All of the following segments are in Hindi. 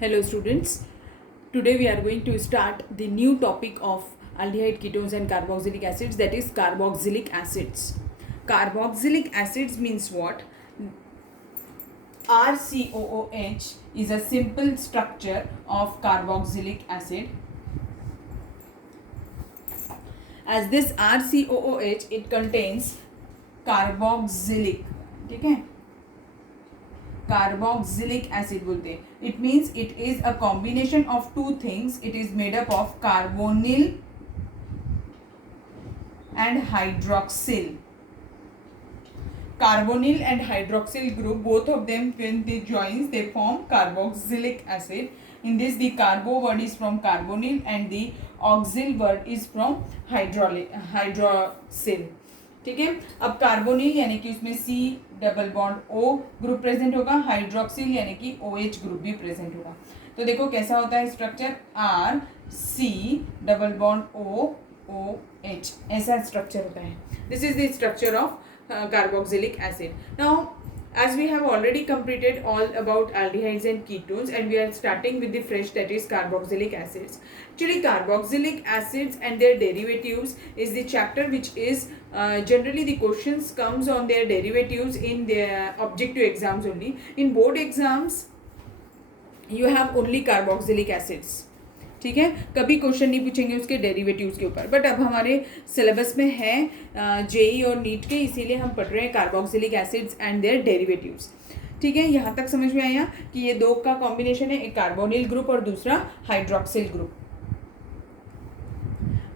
Hello students, today we are going to start the new topic of aldehyde ketones and carboxylic acids, that is carboxylic acids. Carboxylic acids means what? RCOOH is a simple structure of carboxylic acid. As this RCOOH, it contains carboxylic, ठीक है, कार्बोक्सिलिक एसिड बोलते हैं. It means it is a combination of two things. It is made up of carbonyl and hydroxyl. Carbonyl and hydroxyl group, both of them when they joins they form carboxylic acid. In this the carbo word is from carbonyl and the oxyl word is from hydroxyl. ठीक है. अब कार्बोनिल यानी कि उसमें C double bond O group present होगा, हाइड्रोक्सिल यानी कि OH ग्रुप भी प्रेजेंट होगा. तो देखो कैसा होता है structure, R C double bond O OH, ऐसा स्ट्रक्चर होता है. This is the structure of carboxylic acid. Now, as we have already completed all about aldehydes and ketones, and we are starting with the fresh, that is carboxylic acids. Actually, carboxylic acids and their derivatives is the chapter which is generally the questions comes on their derivatives in their objective exams only. In board exams, you have only carboxylic acids. ठीक है, कभी क्वेश्चन नहीं पूछेंगे उसके डेरिवेटिव्स के ऊपर. बट अब हमारे सिलेबस में है जेई और नीट के, इसीलिए हम पढ़ रहे हैं carboxylic acids and their derivatives. ठीक है, यहाँ तक समझ में आया कि ये दो का कॉम्बिनेशन है, एक कार्बोनिल ग्रुप और दूसरा hydroxyl group.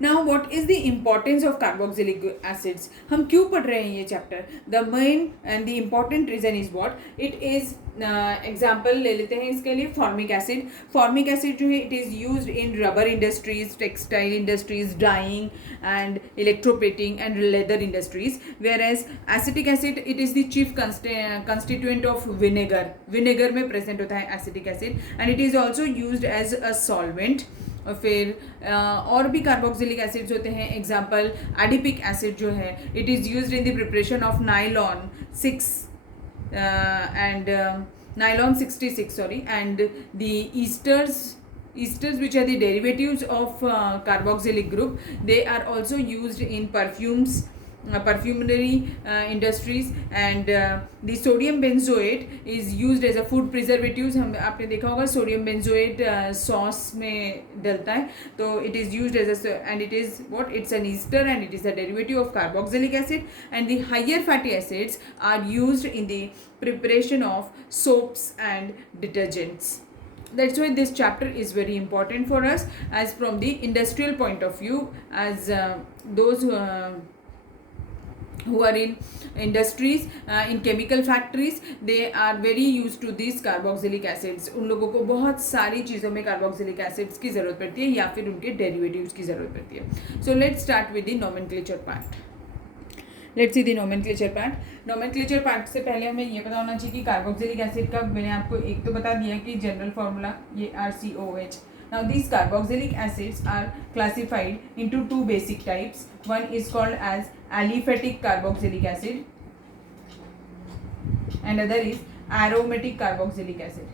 Now what is the importance of carboxylic acids. हम क्यों पढ़ रहे हैं ये chapter? The main and the important reason is what it is. Example ले लेते हैं इसके लिए. Formic acid. फॉर्मिक एसिड जो है it is used in rubber industries, textile industries, dyeing and electroplating and leather industries. Whereas acetic acid it is the chief constituent of vinegar. Vinegar में प्रेजेंट होता है acetic acid and it is also used as a solvent. और फिर और भी कार्बोक्सिलिक एसिड्स होते हैं. एग्जाम्पल एडिपिक एसिड जो है it is used in the preparation of nylon 66 and the esters which are the derivatives of carboxylic group, they are also used in perfumery industries. And the sodium benzoate is used as a food preservatives. हम आपने देखा होगा सोडियम बेंजोएट सॉस में डलता है, तो it is used as a, and it is what, it's an ester and it is a derivative of carboxylic acid. And the higher fatty acids are used in the preparation of soaps and detergents. That's why this chapter is very important for us as from the industrial point of view, as those who are in industries, in chemical factories, they are very used to these carboxylic acids. उन लोगों को बहुत सारी चीज़ों में carboxylic acids की ज़रूरत पड़ती है या फिर उनके derivatives की ज़रूरत पड़ती है. So let's start with the nomenclature part. Let's see the nomenclature part. Nomenclature part से पहले हमें ये पता होना चाहिए कि कार्बोक्सिलिक एसिड का मैंने आपको एक तो बता दिया कि जनरल फार्मूला ये RCOH. Now these carboxylic acids are classified into two basic types. One is called as aliphatic carboxylic acid and other is aromatic carboxylic acid.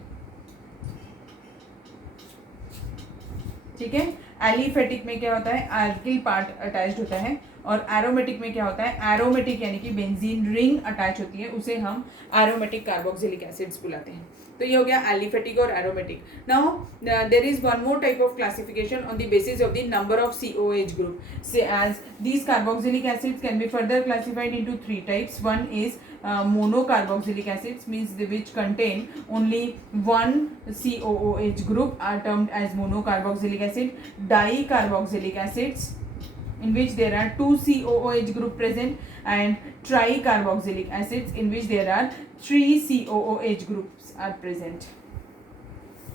ठीक है, एलिफेटिक में क्या होता है, अल्किल पार्ट अटैच्ड होता है, और एरोमेटिक में क्या होता है, एरोमेटिक यानी कि बेंजीन रिंग अटैच होती है, उसे हम एरोमेटिक कार्बोक्सिलिक एसिड्स बुलाते हैं. तो ये हो गया एलिफेटिक और aromatic. Now there is one more type of classification on the basis of the number of COH group. As these carboxylic acids can be further classified into 3 types. One is monocarboxylic acids, means which contain only one COOH group, are termed as monocarboxylic acid. Dicarboxylic acids in which there are two COOH group present, and tricarboxylic acids in which there are 3 COOH groups are present.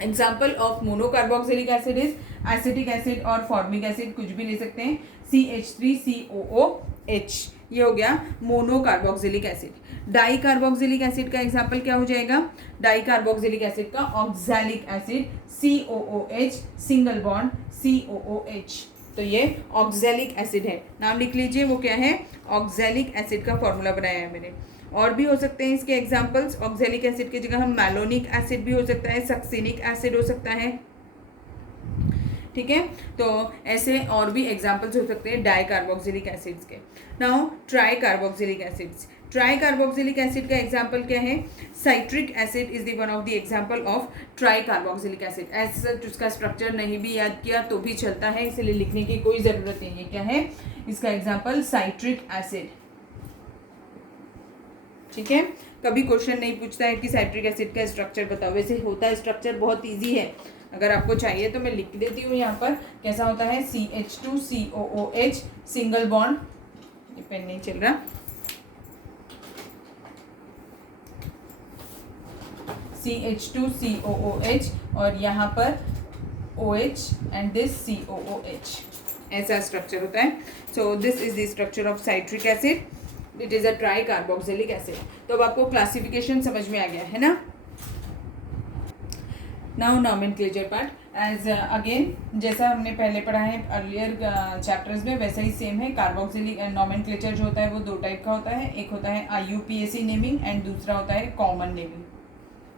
Example of monocarboxylic acid is acetic acid और formic acid, कुछ भी ले सकते हैं, CH3COOH. ये हो गया मोनोकार्बोक्सिलिक एसिड. डाइकार्बोक्सिलिक एसिड का एग्जाम्पल क्या हो जाएगा, डाइकार्बोक्सिलिक एसिड का oxalic acid COOH single bond COOH. तो ये ऑक्सैलिक एसिड है. नाम लिख लीजिए वो क्या है, ऑक्सैलिक एसिड का फॉर्मूला बनाया है मैंने. और भी हो सकते हैं इसके एग्जाम्पल्स। ऑक्जेलिक एसिड की जगह हम मैलोनिक एसिड भी हो सकता है, सक्सिनिक एसिड हो सकता है, ठीक है। तो ऐसे और भी एग्जाम्पल्स हो सकते हैं डाई कार्बोक्सिलिक एसिड्स के। Now try carboxylic acids. Try carboxylic acid का एग्जाम्पल क्या है? Citric acid is the one of the example of try carboxylic acid. ऐसा उसका स्ट्रक्चर नहीं भी याद किया तो भी चलता है, इसलिए लिखने की कोई ज़रूरत नहीं है। क्या है इसका एग्जाम्पल? साइट्रिक एसिड, ठीक है। कभी क्वेश्चन नहीं पूछता है कि साइट्रिक एसिड का स्ट्रक्चर बताओ, वैसे होता है स्ट्रक्चर बहुत ईजी है। अगर आपको चाहिए तो मैं लिख देती हूँ यहाँ पर कैसा होता है। CH2COOH सिंगल बॉन्ड, ये पेन नहीं चल रहा, CH2COOH और यहाँ पर OH एंड दिस COOH, ऐसा स्ट्रक्चर होता है। So this is the structure of citric acid, it is a try carboxylic acid. तो अब आपको क्लासिफिकेशन समझ में आ गया है ना। Now nomenclature part. As again जैसा हमने पहले पढ़ा है अर्लियर चैप्टर्स में, वैसा ही सेम है। कार्बोक्सिलिक नॉमेनक्लेचर जो होता है वो दो टाइप का होता है, एक होता है IUPAC नेमिंग एंड दूसरा होता है कॉमन नेमिंग,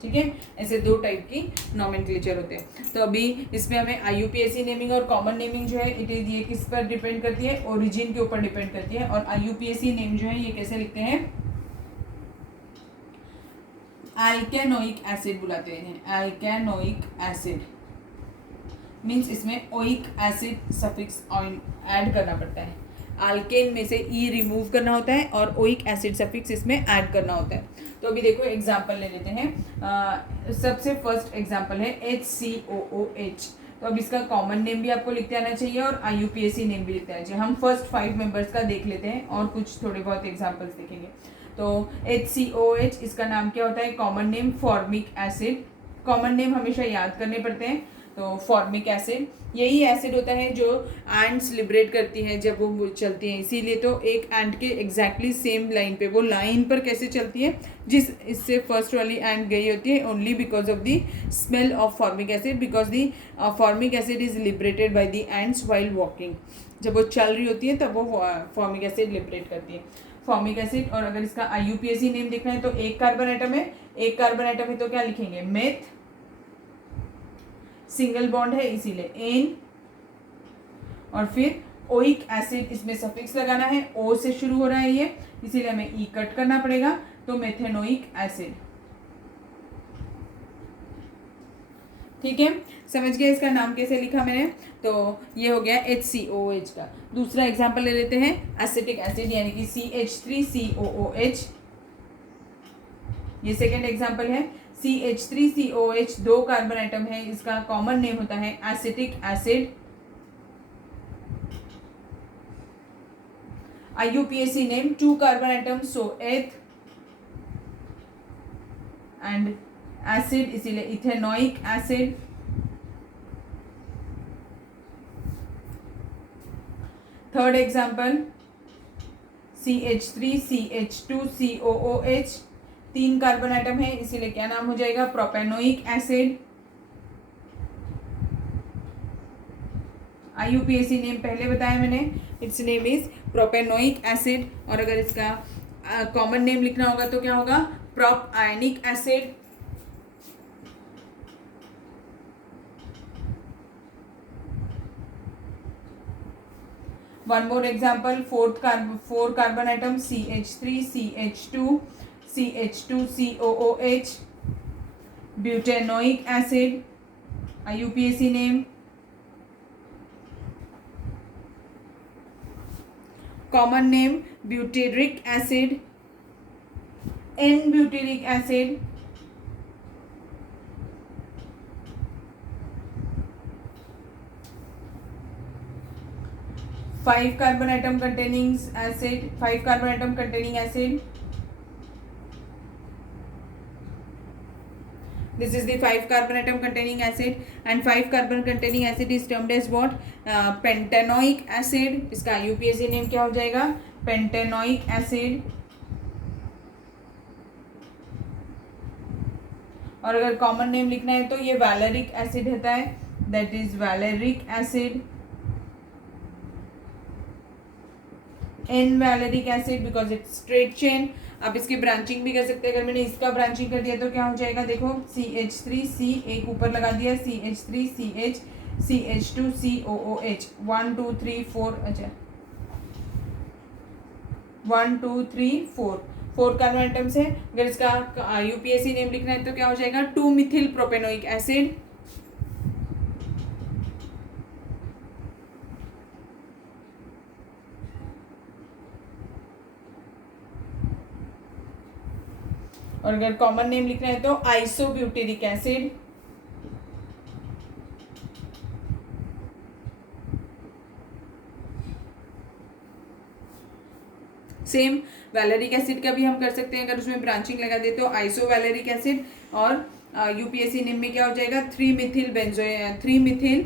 ठीक है। ऐसे दो टाइप की नॉमेनक्लेचर होते हैं। तो अभी इसमें हमें IUPAC नेमिंग और कॉमन नेमिंग जो है इट इज ये किस पर डिपेंड करती है? ओरिजिन के ऊपर डिपेंड करती है। और IUPAC नेम जो है ये कैसे लिखते हैं? एल्केनोइक एसिड बुलाते हैं। एल्केनोइक एसिड मीन्स इसमें ओइक एसिड सफिक्स ऐड करना पड़ता है। अल्केन में से ई रिमूव करना होता है और ओइक एसिड सफिक्स इसमें ऐड करना होता है। तो अभी देखो एग्जांपल ले लेते हैं। सबसे फर्स्ट एग्जांपल है HCOOH। तो अब इसका कॉमन नेम भी आपको लिखते आना चाहिए और IUPAC नेम भी लिखते आना चाहिए। हम फर्स्ट 5 मेंबर्स का देख लेते हैं और कुछ थोड़े बहुत एग्जांपल्स देखेंगे। तो HCOH इसका नाम क्या होता है? Common name formic acid. Common name हमेशा याद करने पड़ते हैं। तो फॉर्मिक एसिड यही एसिड होता है जो एंट्स लिबरेट करती हैं जब वो चलती हैं, इसीलिए तो एक एंट के एग्जैक्टली सेम लाइन पे, वो लाइन पर कैसे चलती है जिस इससे फर्स्ट वाली एंट गई होती है, only because of the smell of formic acid, because the formic acid is liberated by the ants while walking. जब वो चल रही होती है तब वो फॉर्मिक एसिड लिबरेट करती है, फॉर्मिक एसिड। और अगर इसका IUPAC नेम देखना है तो एक कार्बन आइटम है, एक कार्बन आइटम है तो क्या लिखेंगे? मेथ, सिंगल बॉन्ड है इसीलिए एन, और फिर ओइक एसिड इसमें सफिक्स लगाना है, ओ से शुरू हो रहा है ये, इसीलिए हमें ई कट करना पड़ेगा, तो मेथेनोइक एसिड, ठीक है। समझ गए इसका नाम कैसे लिखा मैंने? तो ये हो गया HCOOH का। दूसरा एग्जांपल ले लेते हैं एसिटिक एसिड यानी कि CH3COOH। ये सेकेंड एग्जांपल है। CH3COOH 2 कार्बन आइटम है, इसका कॉमन नेम होता है acetic acid. IUPAC name 2 carbon atom, so eth and acid, इसीलिए ethanoic acid. Third example CH3CH2COOH 3 carbon atom है, इसीलिए क्या नाम हो जाएगा? Propanoic acid. IUPAC नेम पहले बताया मैंने, it's name is propanoic acid. और अगर इसका कॉमन नेम लिखना होगा तो क्या होगा? Propanoic acid. One more example, 4 carbon item CH3CH2CH2COOH butanoic acid. IUPAC name, common name butyric acid, n butyric acid. Five carbon item containing acid, 5 carbon item containing acid. This is the 5 carbon atom containing acid, and 5 carbon containing acid is termed as what? Pentanoic acid. इसका IUPAC नेम क्या हो जाएगा? Pentanoic acid. और अगर कॉमन नेम लिखना है तो ये वैलेरिक एसिड होता है, that is valeric acid. N valeric acid because it's straight chain. आप इसकी ब्रांचिंग भी कर सकते हैं। अगर मैंने इसका ब्रांचिंग कर दिया तो क्या हो जाएगा, देखो CH3 C एक ऊपर लगा दिया, CH3 CH CH2 COOH 1 2 3 4, अच्छा 1 2 3 4 4 कार्बन आइटम्स है। अगर इसका यूपीएससी नेम लिखना है तो क्या हो जाएगा, 2 मिथिल प्रोपेनोइक एसिड। और अगर कॉमन नेम लिखना है तो आइसोब्यूटेरिक एसिड। सेम वैलेरिक एसिड का भी हम कर सकते हैं, अगर उसमें ब्रांचिंग लगा दे तो आइसो वैलेरिक एसिड। और यूपीएससी नेम में क्या हो जाएगा, 3 मिथिल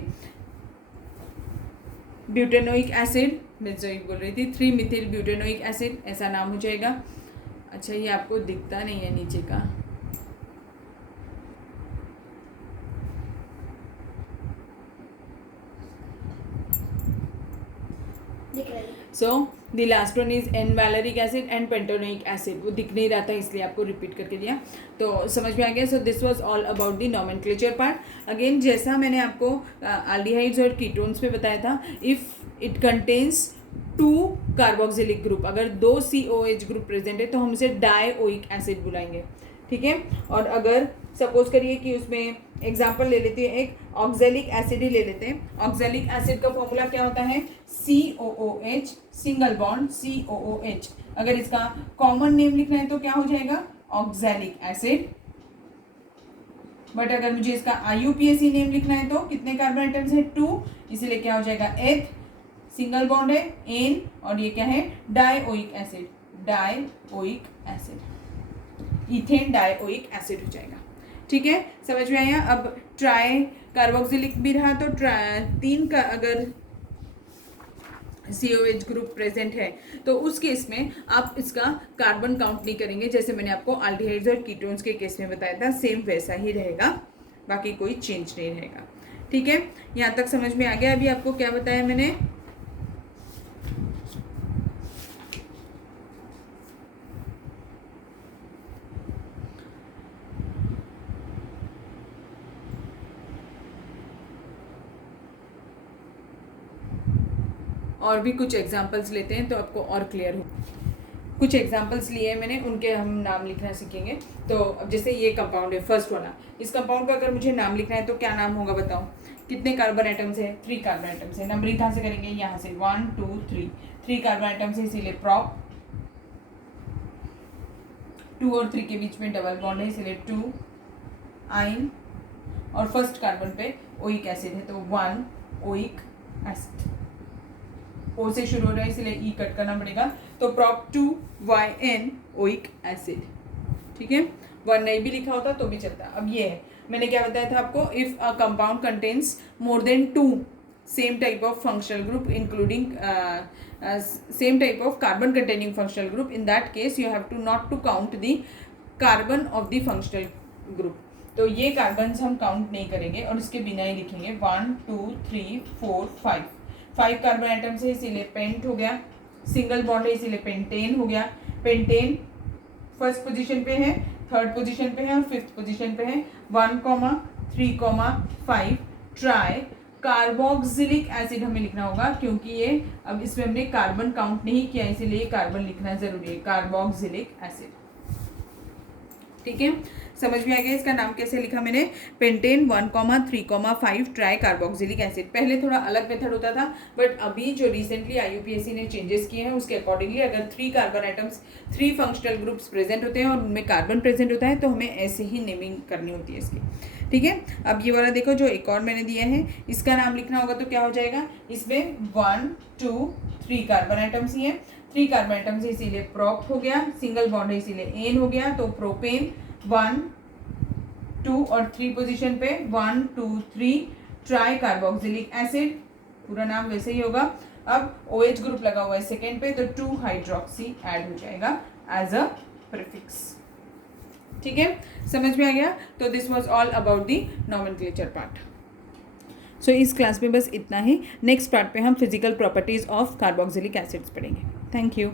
ब्यूटेनोइक एसिड, बेंजोइक बोल रही थी, 3 मिथिल ब्यूटेनोइक एसिड, ऐसा नाम हो जाएगा। अच्छा ये आपको दिखता नहीं है नीचे का, so the last one is n valeric acid and pentanoic acid. वो दिख नहीं रहा था इसलिए आपको रिपीट करके दिया, तो समझ में आ गया। So this was all about the nomenclature part. Again जैसा मैंने आपको एल्डिहाइड्स और कीटोन्स में बताया था, if it contains 2 carboxylic group, अगर 2 COH ग्रुप प्रेजेंट है तो हम उसे डाइओइक एसिड बुलाएंगे, ठीक है। और अगर सपोज करिए कि उसमें एग्जाम्पल ले लेते हैं, एक ऑक्जेलिक एसिड ही ले लेते हैं। ऑक्जेलिक एसिड का फॉर्मूला क्या होता है, COOH सिंगल बॉन्ड COOH। अगर इसका कॉमन नेम लिखना है तो क्या हो जाएगा, ऑक्जेलिक एसिड। बट अगर मुझे इसका IUPAC नेम लिखना है तो कितने कार्बन आइटम्स है, 2, इसीलिए क्या हो जाएगा, एथ सिंगल बॉन्ड है एन, और ये क्या है, dioic acid, dioic acid, ethane dioic acid हो जाएगा, ठीक है। समझ में आया। अब ट्राई कार्बोक्सिलिक भी रहा तो 3 का अगर COH ग्रुप प्रेजेंट है तो उस केस में आप इसका कार्बन काउंट नहीं करेंगे, जैसे मैंने आपको एल्डिहाइड्स और कीटोन्स के केस में बताया था, सेम वैसा ही रहेगा, बाकी कोई चेंज नहीं रहेगा, ठीक है। यहाँ तक समझ में आ गया। अभी आपको क्या बताया मैंने, और भी कुछ एग्जाम्पल्स लेते हैं तो आपको और क्लियर हो। कुछ एग्जाम्पल्स लिए मैंने, उनके हम नाम लिखना सीखेंगे। तो अब जैसे ये कंपाउंड है फर्स्ट वाला, इस कंपाउंड का अगर मुझे नाम लिखना है तो क्या नाम होगा बताओ, कितने कार्बन आइटम्स है, 3 कार्बन आइटम्स है। नंबरिंग कहाँ से करेंगे, यहाँ से 1 2 3 कार्बन आइटम्स है, इसीलिए प्रॉप। 2 और 3 के बीच में डबल बॉन्ड है, इसीलिए 2 आइन। और फर्स्ट कार्बन पे ओइक एसिड है तो 1 ओइक एसिड, O से शुरू हो रहा है इसलिए E कट करना पड़ेगा, तो प्रॉप 2YN ओइक एसिड, ठीक है। 1 नहीं भी लिखा होता तो भी चलता। अब ये है, मैंने क्या बताया था आपको, if a compound contains more than 2 same type of functional group including same type of carbon containing functional group, in that case you have to not to count the carbon of the functional group. तो ये कार्बन हम काउंट नहीं करेंगे और इसके बिना ही लिखेंगे 1 2 3 4 5 कार्बन आइटम्स है इसीलिए पेंट हो गया, सिंगल बॉन्ड है इसीलिए पेंटेन हो गया। पेंटेन फर्स्ट पोजीशन पे है, थर्ड पोजीशन पे है और फिफ्थ पोजीशन पे है। 1, 3, 5 ट्राई कार्बोक्सिलिक एसिड हमें लिखना होगा, क्योंकि ये अब इसमें हमने कार्बन काउंट नहीं किया इसीलिए कार्बन लिखना जरूरी है, कार्बोक्सिलिक एसिड, ठीक है। समझ में आ गया इसका नाम कैसे लिखा मैंने, पेंटेन 1, 3, 5 ट्राई कार्बोक्सिलिक एसिड। पहले थोड़ा अलग मेथड होता था, बट अभी जो रिसेंटली IUPAC ने चेंजेस किए हैं उसके अकॉर्डिंगली अगर 3 carbon atoms 3 functional groups present होते हैं और उनमें कार्बन प्रेजेंट होता है तो हमें ऐसे ही नेमिंग करनी होती है इसकी, ठीक है। अब ये वाला देखो जो एक और मैंने दिया है, इसका नाम लिखना होगा तो क्या हो जाएगा, इसमें 1 2 3 कार्बन आइटम्स ही है, 3 कार्बन आइटम्स इसीलिए प्रॉप हो गया, सिंगल बॉन्ड है इसीलिए एन हो गया, तो प्रोपेन 1 2 और 3 पोजीशन पे 1 2 3 ट्राई कार्बोक्सिलिक एसिड, पूरा नाम वैसे ही होगा। अब OH ग्रुप लगा हुआ है सेकेंड पे तो 2 हाइड्रोक्सी ऐड हो जाएगा एज अ प्रीफिक्स, ठीक है। समझ में आ गया। तो this was all about the nomenclature part. So इस क्लास में बस इतना ही। नेक्स्ट पार्ट पे हम physical properties of carboxylic acids पढ़ेंगे। Thank you.